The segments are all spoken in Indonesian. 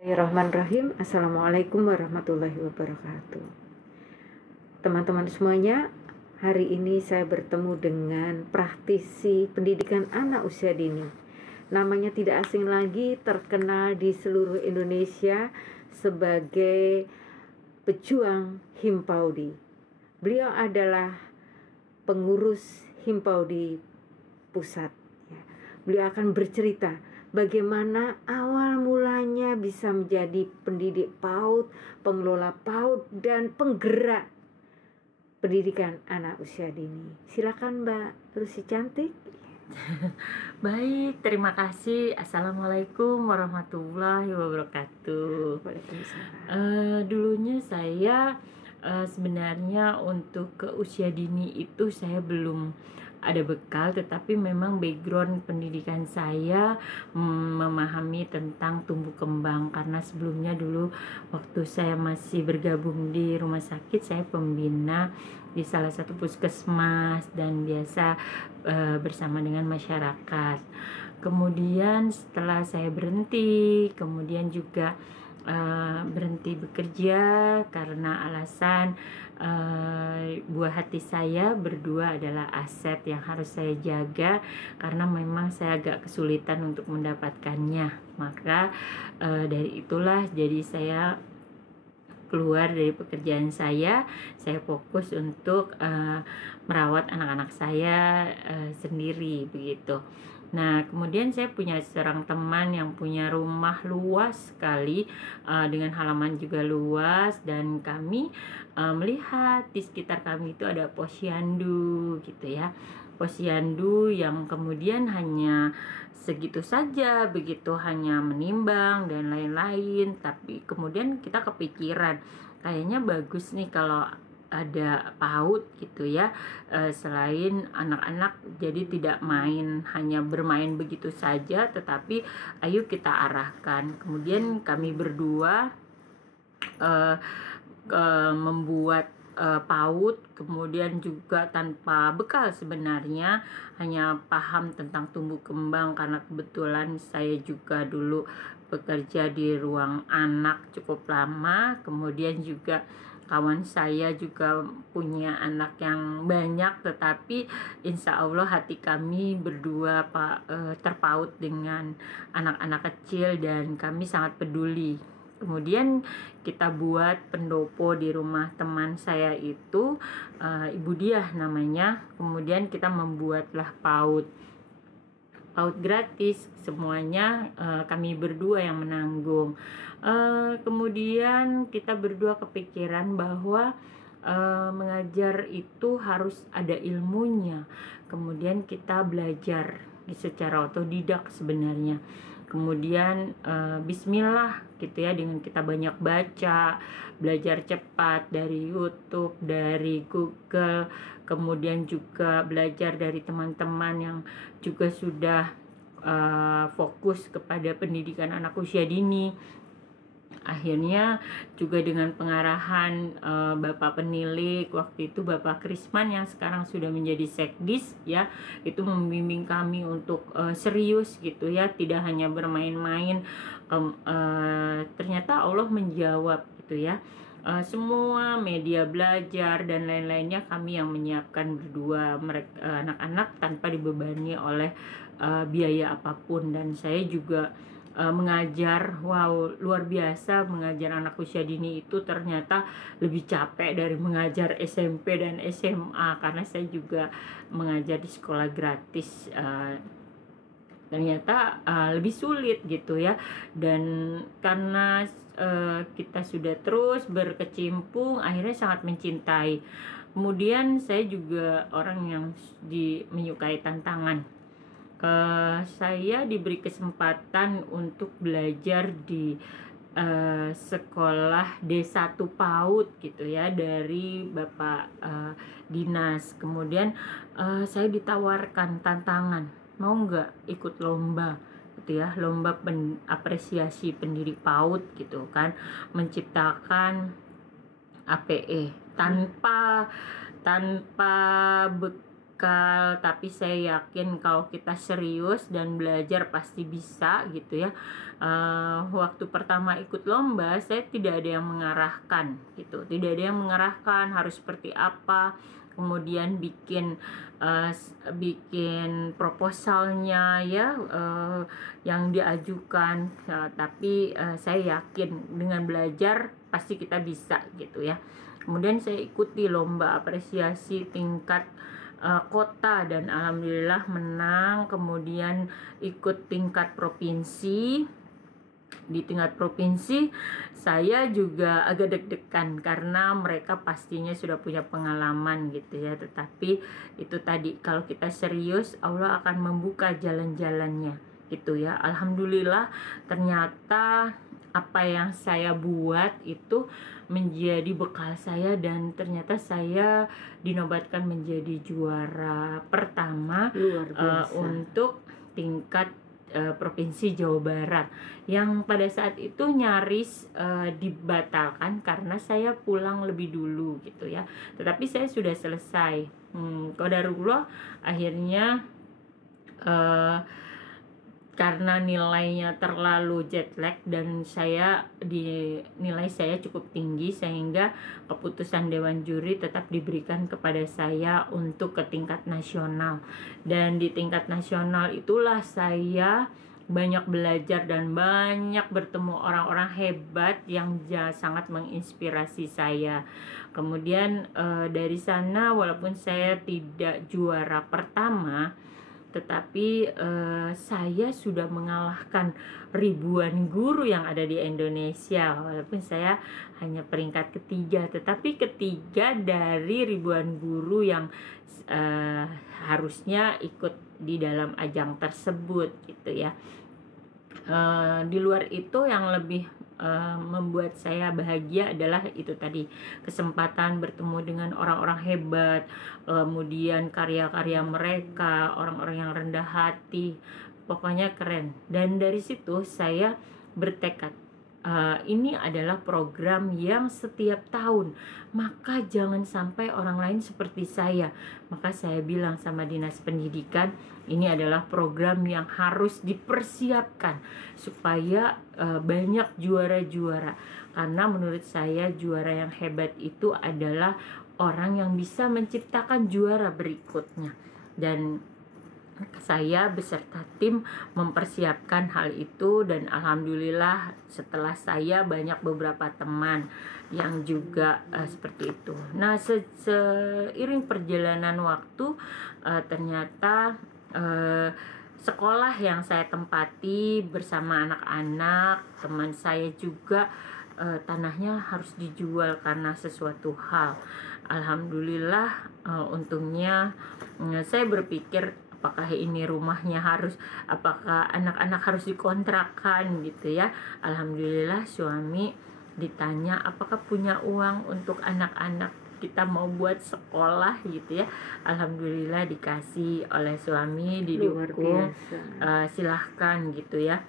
Bismillahirrahmanirrahim. Assalamualaikum warahmatullahi wabarakatuh. Teman-teman semuanya, hari ini saya bertemu dengan praktisi pendidikan anak usia dini. Namanya tidak asing lagi, terkenal di seluruh Indonesia sebagai pejuang Himpaudi. Beliau adalah pengurus Himpaudi Pusat. Beliau akan bercerita bagaimana awal mulanya bisa menjadi pendidik PAUD, pengelola PAUD, dan penggerak pendidikan anak usia dini. Silakan Mbak Lucy Cantik. Baik, terima kasih. Assalamualaikum warahmatullahi wabarakatuh. Waalaikumsalam. Dulunya saya sebenarnya untuk ke usia dini itu saya belum ada bekal, tetapi memang background pendidikan saya memahami tentang tumbuh kembang, karena sebelumnya dulu waktu saya masih bergabung di rumah sakit, saya pembina di salah satu puskesmas dan biasa bersama dengan masyarakat. Kemudian setelah saya berhenti, kemudian juga berhenti bekerja karena alasan buah hati saya berdua adalah aset yang harus saya jaga, karena memang saya agak kesulitan untuk mendapatkannya. Maka dari itulah jadi saya keluar dari pekerjaan saya fokus untuk merawat anak-anak saya sendiri begitu. Nah, kemudian saya punya seorang teman yang punya rumah luas sekali dengan halaman juga luas, dan kami melihat di sekitar kami itu ada posyandu gitu ya. Posyandu yang kemudian hanya segitu saja begitu, hanya menimbang dan lain-lain, tapi kemudian kita kepikiran kayaknya bagus nih kalau ada PAUD gitu ya, selain anak-anak jadi tidak hanya bermain begitu saja, tetapi ayo kita arahkan. Kemudian kami berdua membuat PAUD, kemudian juga tanpa bekal sebenarnya, hanya paham tentang tumbuh kembang karena kebetulan saya juga dulu bekerja di ruang anak cukup lama. Kemudian juga kawan saya juga punya anak yang banyak, tetapi insya Allah hati kami berdua terpaut dengan anak-anak kecil dan kami sangat peduli. Kemudian kita buat pendopo di rumah teman saya itu, Ibu Diah namanya. Kemudian kita membuatlah PAUD gratis, semuanya kami berdua yang menanggung. Kemudian kita berdua kepikiran bahwa mengajar itu harus ada ilmunya. Kemudian kita belajar secara otodidak sebenarnya. Kemudian bismillah gitu ya, dengan kita banyak baca, belajar cepat dari YouTube, dari Google, kemudian juga belajar dari teman-teman yang juga sudah fokus kepada pendidikan anak usia dini. Akhirnya juga dengan pengarahan Bapak penilik waktu itu, Bapak Krisman yang sekarang sudah menjadi sekdis ya, itu membimbing kami untuk serius gitu ya, tidak hanya bermain-main. Ternyata Allah menjawab gitu ya. Semua media belajar dan lain-lainnya kami yang menyiapkan berdua, mereka anak-anak tanpa dibebani oleh biaya apapun. Dan saya juga mengajar, wow, luar biasa, mengajar anak usia dini itu ternyata lebih capek dari mengajar SMP dan SMA, karena saya juga mengajar di sekolah gratis. Ternyata lebih sulit gitu ya, dan karena kita sudah terus berkecimpung, akhirnya sangat mencintai. Kemudian saya juga orang yang menyukai tantangan. Saya diberi kesempatan untuk belajar di sekolah D1 PAUD gitu ya, dari Bapak Dinas. Kemudian saya ditawarkan tantangan, mau nggak ikut lomba gitu ya, lomba apresiasi pendidik PAUD gitu kan, menciptakan APE tanpa bekal, tapi saya yakin kalau kita serius dan belajar pasti bisa gitu ya. Waktu pertama ikut lomba saya tidak ada yang mengarahkan gitu, tidak ada yang mengarahkan harus seperti apa, kemudian bikin proposalnya ya, yang diajukan, tapi saya yakin dengan belajar pasti kita bisa gitu ya. Kemudian saya ikuti lomba apresiasi tingkat kota dan alhamdulillah menang. Kemudian ikut tingkat provinsi. Di tingkat provinsi saya juga agak deg-degan karena mereka pastinya sudah punya pengalaman gitu ya. Tetapi itu tadi, kalau kita serius Allah akan membuka jalan-jalannya gitu ya. Alhamdulillah ternyata apa yang saya buat itu menjadi bekal saya dan ternyata saya dinobatkan menjadi juara pertama untuk tingkat Provinsi Jawa Barat, yang pada saat itu nyaris dibatalkan karena saya pulang lebih dulu gitu ya. Tetapi saya sudah selesai. Qadarullah akhirnya karena nilainya terlalu jet lag dan nilai saya cukup tinggi sehingga keputusan Dewan Juri tetap diberikan kepada saya untuk ke tingkat nasional. Dan di tingkat nasional itulah saya banyak belajar dan banyak bertemu orang-orang hebat yang sangat menginspirasi saya. Kemudian dari sana walaupun saya tidak juara pertama, tetapi saya sudah mengalahkan ribuan guru yang ada di Indonesia. Walaupun saya hanya peringkat ketiga, tetapi ketiga dari ribuan guru yang harusnya ikut di dalam ajang tersebut gitu ya. Di luar itu yang lebih membuat saya bahagia adalah itu tadi, kesempatan bertemu dengan orang-orang hebat, kemudian karya-karya mereka, orang-orang yang rendah hati, pokoknya keren. Dan dari situ saya bertekad, ini adalah program yang setiap tahun, maka jangan sampai orang lain seperti saya. Maka saya bilang sama Dinas Pendidikan, ini adalah program yang harus dipersiapkan supaya banyak juara-juara. Karena menurut saya juara yang hebat itu adalah orang yang bisa menciptakan juara berikutnya. Dan saya beserta tim mempersiapkan hal itu, dan alhamdulillah setelah saya banyak beberapa teman yang juga seperti itu. Nah, seiring perjalanan waktu ternyata sekolah yang saya tempati bersama anak-anak teman saya juga tanahnya harus dijual karena sesuatu hal. Alhamdulillah untungnya saya berpikir, apakah ini rumahnya apakah anak-anak harus dikontrakkan gitu ya. Alhamdulillah suami ditanya apakah punya uang untuk anak-anak kita mau buat sekolah gitu ya. Alhamdulillah dikasih oleh suami, didukung, silahkan gitu ya.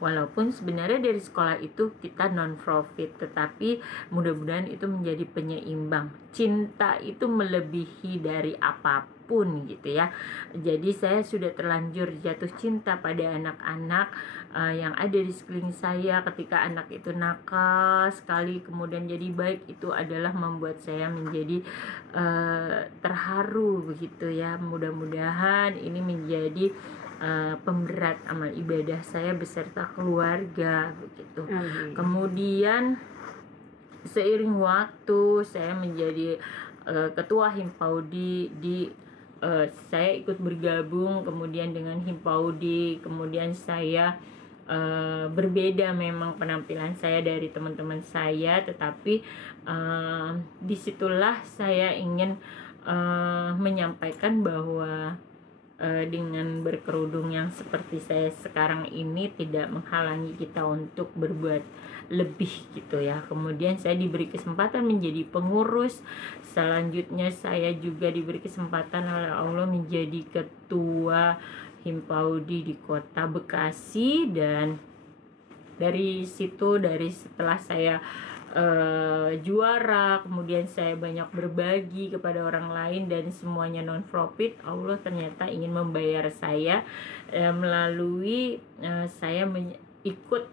Walaupun sebenarnya dari sekolah itu kita non-profit, tetapi mudah-mudahan itu menjadi penyeimbang. Cinta itu melebihi dari apapun gitu ya. Jadi saya sudah terlanjur jatuh cinta pada anak-anak yang ada di sekeliling saya. Ketika anak itu nakal sekali kemudian jadi baik, itu adalah membuat saya menjadi terharu begitu ya. Mudah-mudahan ini menjadi pemberat amal ibadah saya beserta keluarga begitu. Kemudian seiring waktu saya menjadi ketua Himpaudi saya ikut bergabung kemudian dengan Himpaudi. Kemudian saya berbeda memang penampilan saya dari teman-teman saya, tetapi disitulah saya ingin menyampaikan bahwa dengan berkerudung yang seperti saya sekarang ini tidak menghalangi kita untuk berbuat lebih gitu ya. Kemudian saya diberi kesempatan menjadi pengurus. Selanjutnya saya juga diberi kesempatan oleh Allah menjadi ketua Himpaudi di Kota Bekasi. Dan dari situ, setelah saya juara, kemudian saya banyak berbagi kepada orang lain dan semuanya non profit. Allah ternyata ingin membayar saya melalui saya ikut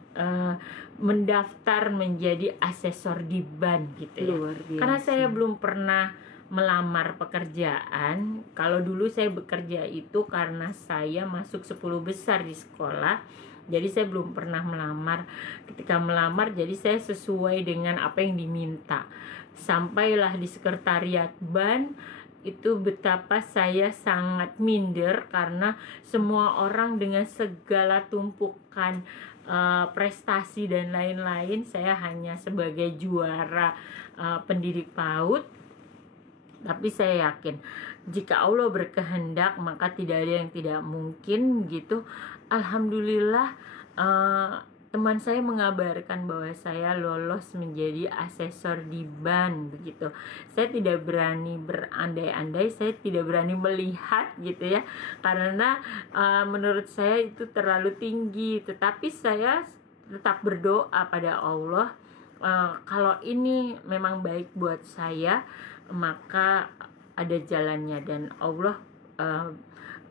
mendaftar menjadi asesor di BAN gitu ya. Luar biasa. Karena saya belum pernah melamar pekerjaan. Kalau dulu saya bekerja itu karena saya masuk 10 besar di sekolah. Jadi saya belum pernah melamar. Ketika melamar jadi saya sesuai dengan apa yang diminta. Sampailah di sekretariat BAN, itu betapa saya sangat minder karena semua orang dengan segala tumpukan prestasi dan lain-lain, saya hanya sebagai juara pendidik PAUD. Tapi saya yakin jika Allah berkehendak maka tidak ada yang tidak mungkin gitu. Alhamdulillah teman saya mengabarkan bahwa saya lolos menjadi asesor di BAN begitu. Saya tidak berani berandai-andai, saya tidak berani melihat gitu ya, karena menurut saya itu terlalu tinggi. Tetapi saya tetap berdoa pada Allah, kalau ini memang baik buat saya maka ada jalannya, dan Allah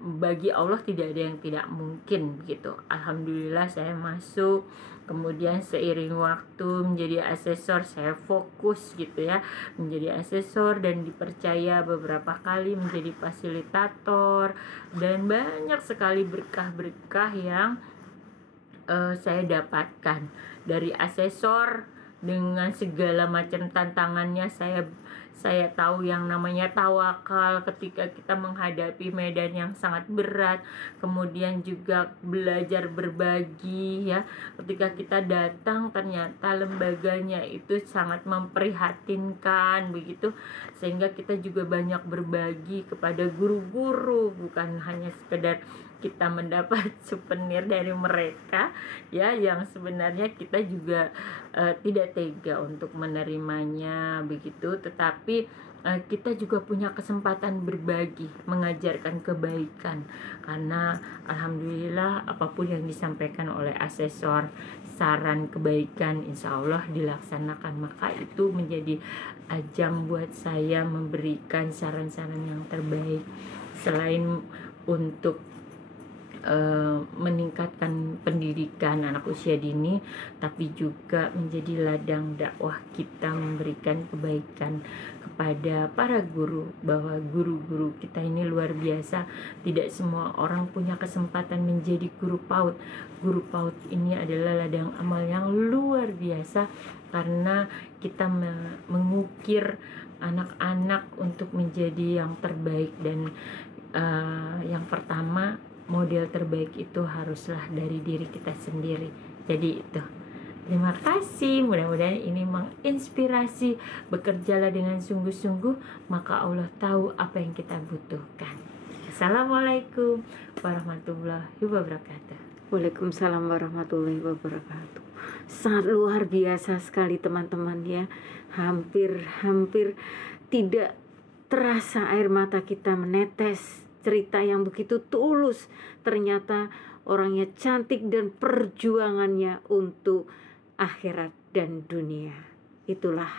bagi Allah tidak ada yang tidak mungkin begitu. Alhamdulillah saya masuk, kemudian seiring waktu menjadi asesor saya fokus gitu ya menjadi asesor dan dipercaya beberapa kali menjadi fasilitator, dan banyak sekali berkah-berkah yang saya dapatkan dari asesor. Dengan segala macam tantangannya, saya tahu yang namanya tawakal ketika kita menghadapi medan yang sangat berat. Kemudian juga belajar berbagi ya. Ketika kita datang ternyata lembaganya itu sangat memprihatinkan begitu, sehingga kita juga banyak berbagi kepada guru-guru, bukan hanya sekedar kita mendapat souvenir dari mereka ya, yang sebenarnya kita juga tidak tega untuk menerimanya begitu, tetapi kita juga punya kesempatan berbagi, mengajarkan kebaikan, karena alhamdulillah apapun yang disampaikan oleh asesor, saran kebaikan insya Allah dilaksanakan. Maka itu menjadi ajang buat saya memberikan saran-saran yang terbaik, selain untuk meningkatkan pendidikan anak usia dini, tapi juga menjadi ladang dakwah kita memberikan kebaikan kepada para guru, bahwa guru-guru kita ini luar biasa. Tidak semua orang punya kesempatan menjadi guru PAUD. Guru PAUD ini adalah ladang amal yang luar biasa, karena kita mengukir anak-anak untuk menjadi yang terbaik. Dan yang pertama, model terbaik itu haruslah dari diri kita sendiri. Jadi itu. Terima kasih, mudah-mudahan ini menginspirasi. Bekerjalah dengan sungguh-sungguh, maka Allah tahu apa yang kita butuhkan. Assalamualaikum warahmatullahi wabarakatuh. Waalaikumsalam warahmatullahi wabarakatuh. Sangat luar biasa sekali teman-teman ya. Hampir tidak terasa air mata kita menetes. Cerita yang begitu tulus, ternyata orangnya cantik dan perjuangannya untuk akhirat dan dunia. Itulah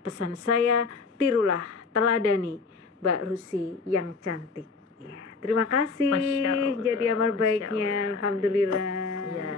pesan saya, tirulah, teladani Mbak Rusi yang cantik ya. Terima kasih, jadi amal baiknya. Alhamdulillah ya.